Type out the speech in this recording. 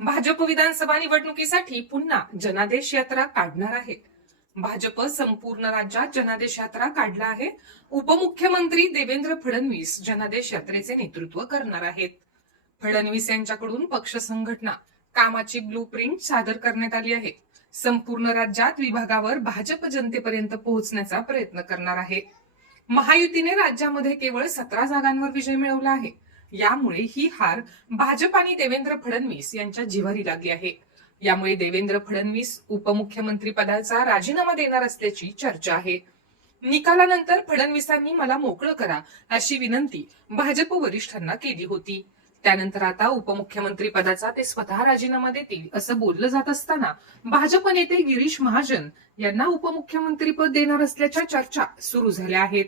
भाजप विधानसभा निवडणुकीसाठी पुन्हा जनादेश यात्रा काढणार आहे भाजप संपूर्ण राज्यात जनादेश यात्रा काढला आहे. उपमुख्यमंत्री देवेंद्र फडणवीस जनादेश यात्रेचे नेतृत्व करणार आहेत. फडणवीस यांच्याकडून पक्ष संघटना कामाची ब्लू प्रिंट सादर करण्यात आली आहे. संपूर्ण राज्यात विभागावर भाजप जनतेपर्यंत पोहोचण्याचा प्रयत्न करणार आहे. महायुतीने राज्यामध्ये केवळ सतरा जागांवर विजय मिळवला आहे. यामुळे ही हार भाजप आणि देवेंद्र फडणवीस यांच्या जिव्हारी लागली आहे. यामुळे देवेंद्र फडणवीस उपमुख्यमंत्री पदाचा राजीनामा देणार असल्याची चर्चा आहे. निकालानंतर फडणवीसांनी मला मोकळं करा अशी विनंती भाजप वरिष्ठांना केली होती. त्यानंतर आता उपमुख्यमंत्री पदाचा ते स्वतः राजीनामा देतील असं बोललं जात असताना भाजप नेते गिरीश महाजन यांना उपमुख्यमंत्रीपद देणार असल्याच्या चर्चा सुरू झाल्या आहेत.